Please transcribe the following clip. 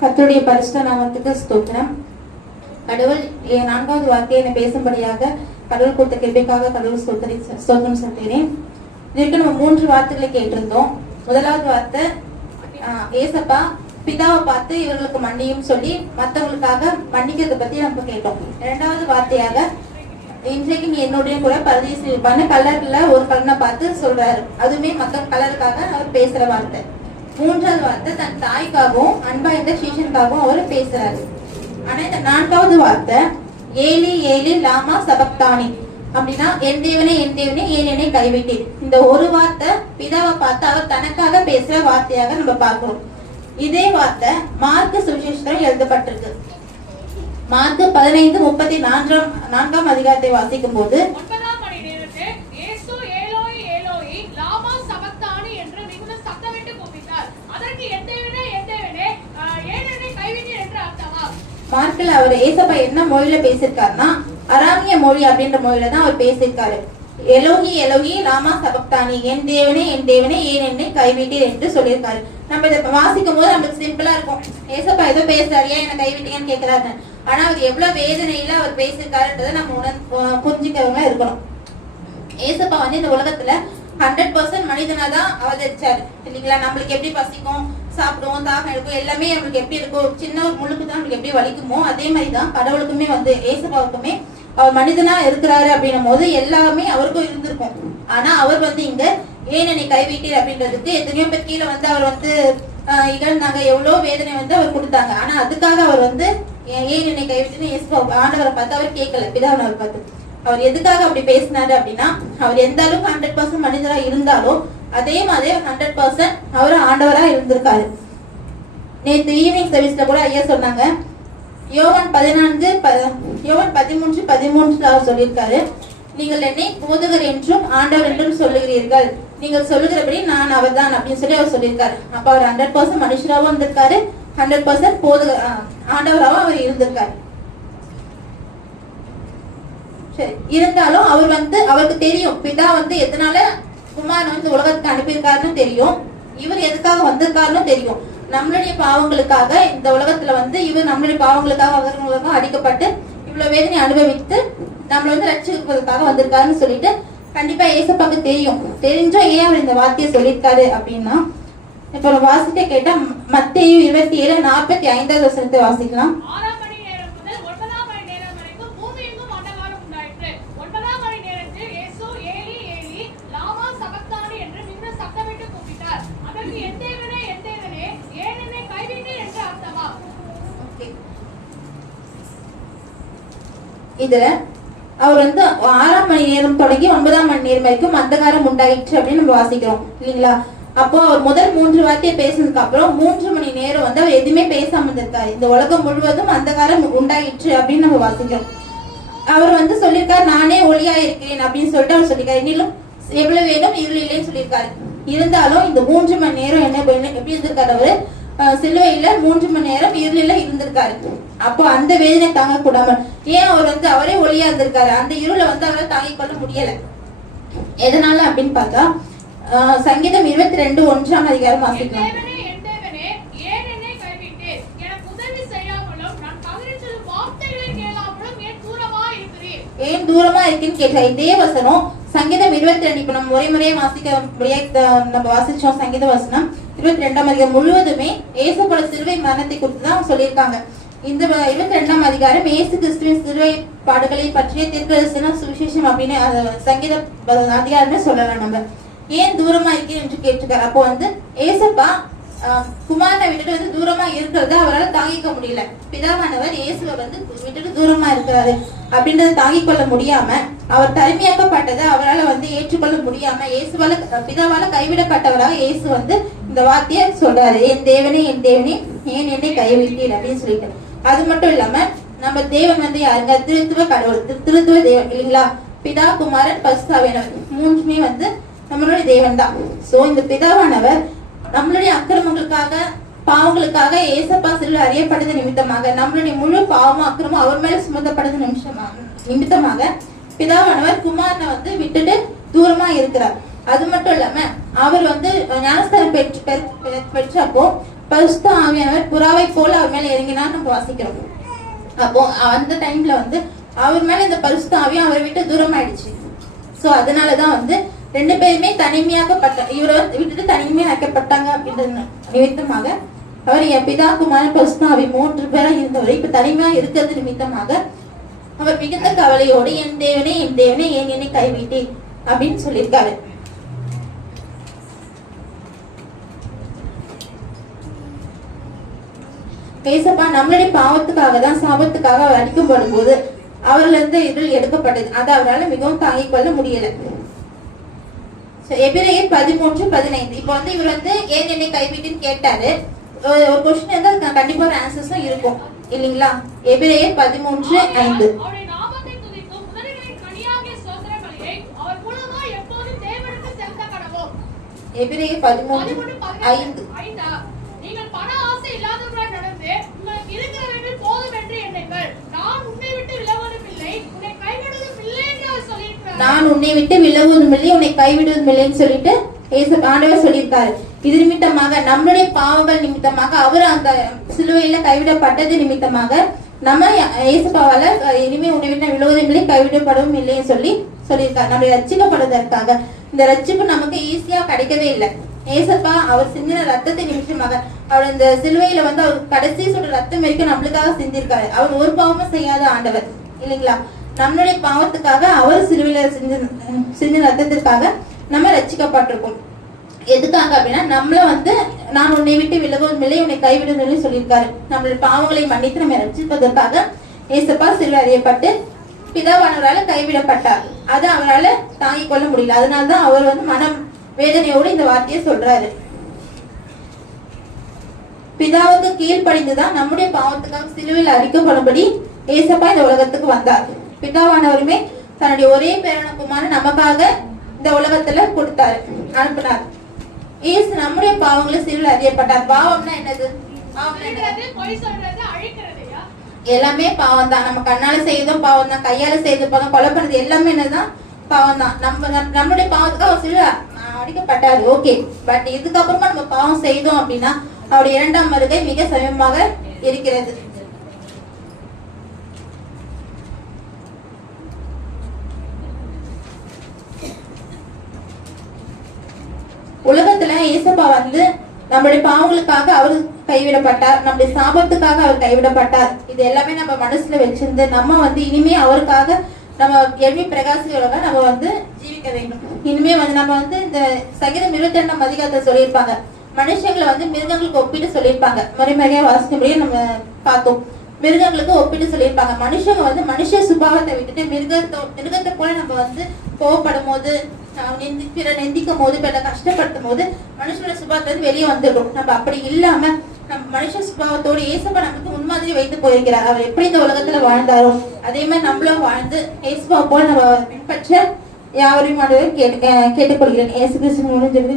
கர்த்தருடைய பரிசுத்த நாமத்துக்கு ஸ்தோத்திரம். கடவுள் நான்காவது வார்த்தையை என்னை பேசும்படியாக கடவுள் கொடுத்த கிருபைக்காக கடவுள் ஸ்தோத்திரம் செலுத்துகிறேன். இதற்கு நம்ம 3 வார்த்தைகளை கேட்டிருந்தோம். முதலாவது வார்த்தை, ஏசப்பா பிதாவை பார்த்து இவர்களுக்கு மன்னியும் சொல்லி மற்றவங்களுக்காக மன்னிக்கிறத பத்தி நம்ம கேட்டோம். 2வது வார்த்தையாக, இன்றைக்கு நீ என்னுடைய கூட பரதேசி இருப்பான்னு கலர்ல ஒரு கண்ணை பார்த்து சொல்றாரு. அதுவுமே மற்ற கலருக்காக அவர் பேசுற வார்த்தை. 3வது வார்த்தை, தன் தாய்க்காகவும் அன்பா இருந்த சீஷனுக்காகவும் அவர் பேசுறாரு. ஆனா இந்த 4வது வார்த்தை, ஏலி ஏலி லாமா சபக்தானி அப்படின்னா, என் தேவனே ஏன் என்னை கைவிட்டீர். இந்த ஒரு வார்த்தை பிதாவை பார்த்து அவர் தனக்காக பேசுற வார்த்தையாக நம்ம பார்க்கிறோம். இதே வார்த்தை மார்க்கு சுவிசேஷத்தில் எழுதப்பட்டிருக்கு. மார்க்கு 15:34 அதிகாரத்தை வாசிக்கும் போது, மார்க்கில் அவர் ஏசப்பா என்ன மொழியில பேசியிருக்காருன்னா, அராமிய மொழி அப்படின்ற மொழியில தான் அவர் பேசியிருக்காரு. எலோகி எலோகி லாமா சபக்தானி, என் தேவனே ஏன் என்னை கைவிட்டீர் என்று சொல்லியிருக்காரு. நம்ம இதை வாசிக்கும் போது நம்மளுக்கு சிம்பிளா இருக்கும், ஏசப்பா ஏதோ பேசுறாரு, ஏன் என்ன கைவிட்டீங்கன்னு கேட்கிறாரு. ஆனா அவர் எவ்வளவு வேதனையில அவர் பேசியிருக்காருன்றதை நம்ம புரிஞ்சுக்கிறவங்களா இருக்கணும். ஏசப்பா வந்து இந்த உலகத்துல 100% மனிதனா தான் அவதரிச்சாரு இல்லைங்களா. நம்மளுக்கு எப்படி பசிக்கும், சாப்பிடுவோம், தாகம் எடுக்கும், எல்லாமே நம்மளுக்கு எப்படி இருக்கும், சின்ன ஒரு முழுக்கு தான் நம்மளுக்கு எப்படி வலிக்குமோ அதே மாதிரிதான் கடவுளுக்குமே வந்து ஏசப்பாவுக்குமே அவர் மனிதனா இருக்கிறாரு அப்படின்னும் போது எல்லாமே அவருக்கும் இருந்திருக்கும். ஆனா அவர் வந்து இங்க ஏன் என்னை கைவிட்டீர் அப்படின்றதுக்கு எத்தனையோ பேர் கீழே வந்து அவர் வந்து இகழ்ந்தாங்க, எவ்வளவு வேதனை வந்து அவர் கொடுத்தாங்க. ஆனா அதுக்காக அவர் வந்து ஏன் என்னை கைவிட்டுன்னு ஏசப்பா ஆண்டவரை பார்த்து அவர் கேட்கல, பிதாவன் அவர் பார்த்து. அவர் எதுக்காக அப்படி பேசினாரு அப்படின்னா, அவர் எந்த அளவுக்கு 100% மனிதரா இருந்தாலோ அதே மாதிரி 100% அவர் ஆண்டவரா இருந்திருக்காரு. நேற்று ஈவினிங் சர்வீஸ்ல கூட ஐயா சொன்னாங்க, யோவான் 13:13 அவர் சொல்லியிருக்காரு, நீங்கள் என்னை போதகர் என்றும் ஆண்டவர் என்றும் சொல்லுகிறீர்கள், நீங்கள் சொல்லுகிறபடி நான் அவர் தான் அப்படின்னு சொல்லி அவர் சொல்லியிருக்காரு. அப்ப அவர் 100% மனுஷராகவும் இருந்திருக்காரு, 100% போதகர் ஆண்டவராகவும் அவர் இருந்திருக்காரு. இருந்தாலும் அவர் வந்து அவருக்கு தெரியும் பிதா வந்து எதனால குமாரன் வந்து உலகத்துக்கு அனுப்பியிருக்காருன்னு தெரியும், இவர் எதுக்காக வந்திருக்காருன்னு தெரியும். நம்மளுடைய பாவங்களுக்காக இந்த உலகத்துல வந்து இவர் நம்மளுடைய பாவங்களுக்காக அவர்களுக்காக அடிக்கப்பட்டு இவ்வளவு வேதனை அனுபவித்து நம்மள வந்து ரட்சிப்பதற்காக வந்திருக்காருன்னு சொல்லிட்டு கண்டிப்பா ஏசப்பாக்கு தெரியும். தெரிஞ்சோ ஏன் அவர் இந்த வார்த்தையை சொல்லியிருக்காரு அப்படின்னா, இப்ப வாசிக்க கேட்டா மத்தேயு 27:45 வாசிக்கலாம். இதுல அவர் வந்து 6 மணி நேரம் தொடங்கி 9 மணி நேரம் வரைக்கும் அந்தகாரம் உண்டாயிற்று அப்படின்னு நம்ம வாசிக்கிறோம் இல்லைங்களா. அப்போ அவர் முதல் 3 வார்த்தையை பேசினதுக்கு அப்புறம் 3 மணி நேரம் வந்து அவர் எதுவுமே பேசாம இருந்திருக்காரு. இந்த உலகம் முழுவதும் அந்தகாரம் உண்டாயிற்று அப்படின்னு நம்ம வாசிக்கிறோம். அவர் வந்து சொல்லியிருக்காரு, நானே ஒளியா இருக்கிறேன் அப்படின்னு சொல்லிட்டு அவர் சொல்லியிருக்காரு. இன்னும் எவ்வளவு வேணும் இருள் இல்லைன்னு சொல்லியிருக்காரு. இருந்தாலும் இந்த 3 மணி நேரம் என்ன எப்படி இருந்திருக்காரு, அவரு சிலுவையில 3 மணி நேரம் இருளில இருந்திருக்காரு. அப்போ அந்த வேதனை தாங்க கூடாம ஏன் அவர் வந்து அவரே ஒளியா இருந்திருக்காரு, அந்த இருளை வந்து அவரால் தாங்கிக் கொள்ள முடியல. எதனால அப்படின்னு பார்த்தா, சங்கீதம் 22:1 அதிகாரம் வாசிக்கலாம். ஏன் தூரமா இருக்குன்னு கேட்டா இதே வசனம் சங்கீதம் 22, இப்ப நம்ம முறையே நம்ம வாசிச்சோம். சங்கீத வசனம் 22ஆம் அதிகாரம் முழுவதுமே ஏசப்போட சிலுவை மரணத்தை குறித்து தான் சொல்லியிருக்காங்க. இந்த 22ஆம் அதிகாரம் ஏசு கிறிஸ்துவின் சிலுவை பாடுகளை பற்றிய தீர்க்கதரிசன சுவிசேஷம் அப்படின்னு சங்கீத அதிகாரமே சொல்லலாம். நம்ம ஏன் தூரமா இருக்கேன் என்று கேட்டிருக்காரு. அப்போ வந்து ஏசப்பா குமாரனை விட்டுட்டு வந்து தூரமா இருக்கிறத அவரால் தாங்கிக்க முடியல. பிதாவானவர் இயேசுவை வந்து விட்டுட்டு தூரமா இருக்கிறாரு அப்படின்றத தாங்கிக் கொள்ள முடியாம, அவர் தனிமையாக்கப்பட்டதை அவரால் வந்து ஏற்றுக்கொள்ள முடியாம, இயேசுவால பிதாவால கைவிடப்பட்டவராக இயேசு வந்து இந்த வார்த்தையை சொல்றாரு, என் தேவனே ஏன் என்னை கைவிட்டீர் அப்படின்னு சொல்லிட்டு. அது மட்டும் இல்லாம நம்ம தேவன் வந்து யாருங்க, திருத்துவ கடவுள், திருத்துவ தேவன் இல்லைங்களா. பிதா குமாரன் பரிசுத்தாவியானவர் 3மே வந்து நம்மளுடைய தேவன் தான். சோ இந்த பிதாவானவர் நம்மளுடைய அக்கிரமங்களுக்காக பாவங்களுக்காக ஏசப்பா சிலுவையில் அறியப்பட்டது நிமித்தமாக, நம்மளுடைய முழு பாவமும் அக்கிரமும் அவர் மேல சுமத்தப்பட்டது நிமித்தமாக பிதாவானவர் குமாரனை வந்து விட்டுட்டு தூரமா இருக்கிறார். அது மட்டும் இல்லாம அவர் வந்து ஞானஸ்தானம் பெற்றப்போ பரிசுத்த ஆவியானவர் புறாவை போல அவர் மேல இறங்கினார் நம்ம வாசிக்கிறோம். அப்போ அந்த டைம்ல வந்து அவர் மேல இந்த பரிசுத்த ஆவியும் அவரை விட்டு தூரம் ஆயிடுச்சு. சோ அதனாலதான் வந்து ரெண்டு பேருமே தனிமையாக்கப்பட்ட இவரை விட்டுட்டு தனிமையாக்கப்பட்டாங்க அப்படின்ற நிமித்தமாக அவர் என் பிதா குமாரன் பரிசுத்த ஆவி 3 பேரா இருந்தவரை இப்ப தனிமையா இருக்கிறது நிமித்தமாக அவர் மிகுந்த கவலையோடு என் தேவனே ஏன் என்னை கைவிட்டேன் அப்படின்னு சொல்லியிருக்காரு. ஏசப்பா நம்மளுடைய பாவத்துக்காக தான் சாபத்துக்காக அவர் அடிக்கப்படும் போது அவர்ல இருந்து இருள் எடுக்கப்பட்டது. அது அவரால் மிகவும் தாங்கிக் கொள்ள முடியல. எபிரேயர் 13:15 இப்ப வந்து இவர் வந்து ஏன் என்னை கைவிட்டுன்னு கேட்டாரு. ஒரு கொஸ்டின் வந்து அதுக்கு கண்டிப்பா ஒரு ஆன்சர்ஸும் இருக்கும் இல்லைங்களா? எபிரேயர் 13:5 எபிரேயர் 13:5 நான் உன்னை விட்டு விலகுவதும் இல்லை உன்னை கைவிடுவதும் இல்லைன்னு சொல்லிட்டு ஆண்டவர் சொல்லியிருக்காரு. இது நிமித்தமாக நம்மளுடைய பாவங்கள் நிமித்தமாக அவர் அந்த சிலுவையில கைவிடப்பட்டது நிமித்தமாக நம்ம ஏசப்பாவால இனிமே உன்னை விட்டு விலகுவதும் இல்லை கைவிடப்படவும் இல்லைன்னு சொல்லியிருக்காரு. நம்ம ரட்சிக்கப்படுவதற்காக இந்த ரட்சிப்பு நமக்கு ஈஸியா கிடைக்கவே இல்லை. ஏசப்பா அவர் சிந்தின ரத்தத்தை நிமிஷமாக அவர் இந்த சிலுவையில வந்து அவர் கடைசி சொல்ற ரத்தம் வரைக்கும் நம்மளுக்காக சிந்திருக்காரு. அவர் ஒரு பாவமும் செய்யாத ஆண்டவர் இல்லைங்களா? நம்மளுடைய பாவத்துக்காக அவர் சிலுவையில சிந்தின ரத்தத்திற்காக நம்ம ரட்சிக்கப்பட்டிருக்கோம். எதுக்காக அப்படின்னா நம்மள வந்து நான் உன்னை விட்டு விலகுவதும் இல்லை உன்னை கைவிடுவதும் இல்லை சொல்லியிருக்காரு. நம்மளுடைய பாவங்களை மன்னித்து நம்ம ரட்சிப்பதற்காக ஏசப்பா சிலுவை அறியப்பட்டு பிதாவானவரால் கைவிடப்பட்டார். அது அவரால் தாங்கிக் கொள்ள முடியல. அதனாலதான் அவர் வந்து மனம் வேதனையோடு இந்த வார்த்தையை சொல்றாரு. பிதாவுக்கு கீழ்ப்படிந்துதான் நம்முடைய பாவத்துக்காக சிலுவையில் அடிக்கப்படும்படி ஏசப்பா இந்த உலகத்துக்கு வந்தார். பிதாவானவருமே தன்னுடைய ஒரே பேரான குமாரன் நமக்காக இந்த உலகத்துல கொடுத்தாரு, அனுப்பினார். ஏசு நம்முடைய பாவங்களை சிலுவையில் அறியப்பட்டார். பாவம்னா என்னது? எல்லாமே பாவம் தான். நம்ம கண்ணால செய்யறதும் பாவம் தான், கையால செய்யறது பாவம், கொலை பண்ணது எல்லாமே என்னதான் பாவம் தான். நம்மளுடைய பாவத்துக்காக சிலுவை அடிக்கப்பட்டாரு. ஓகே, பட் இதுக்கப்புறமா நம்ம பாவம் செய்தோம் அப்படின்னா அவருடைய 2ஆம் வருகை மிக சமீபமாக இருக்கிறது. உலகத்துல ஏசப்பா வந்து நம்மளுடைய பாவங்களுக்காக அவர் கைவிடப்பட்டார், நம்முடைய சாபத்துக்காக அவர் கைவிடப்பட்டார். இது எல்லாமே நம்ம மனசுல வச்சிருந்து நம்ம வந்து இனிமே அவருக்காக நம்ம எண்ணி பிரகாசிகளோட நம்ம வந்து ஜீவிக்க வேண்டும். இனிமே வந்து நம்ம வந்து இந்த சங்கீதம் 22ஆம் அதிகாரத்தை சொல்லியிருப்பாங்க, மனுஷங்களை வந்து மிருகங்களுக்கு ஒப்பிட்டு சொல்லியிருப்பாங்க. முறைமையா வாசிக்கும்படியே நம்ம பார்த்தோம். மிருகங்களுக்கு ஒப்பிட்டு சொல்லியிருப்பாங்க. மனுஷங்க வந்து மனுஷ சுபாவத்தை விட்டுட்டு மிருகத்தை போல நம்ம வந்து கோவப்படும் போது, பிற நெந்திக்கும் போது, பிற கஷ்டப்படுத்தும் போது மனுஷனோட சுபாவத்தை வந்து வெளியே வந்துடும். நம்ம அப்படி இல்லாம நம்ம மனுஷ சுபாவத்தோடு ஏசப்பா நமக்கு முன்மாதிரி வைத்து போயிருக்கிறார். அவர் எப்படி இந்த உலகத்துல வாழ்ந்தாரோ அதே மாதிரி நம்மளும் வாழ்ந்து ஏசப்பா போல நம்ம பின்பற்ற யாவரையும் கேட்டுக்கொள்கிறேன். ஏசு கிறிஸ்து முடிஞ்சது.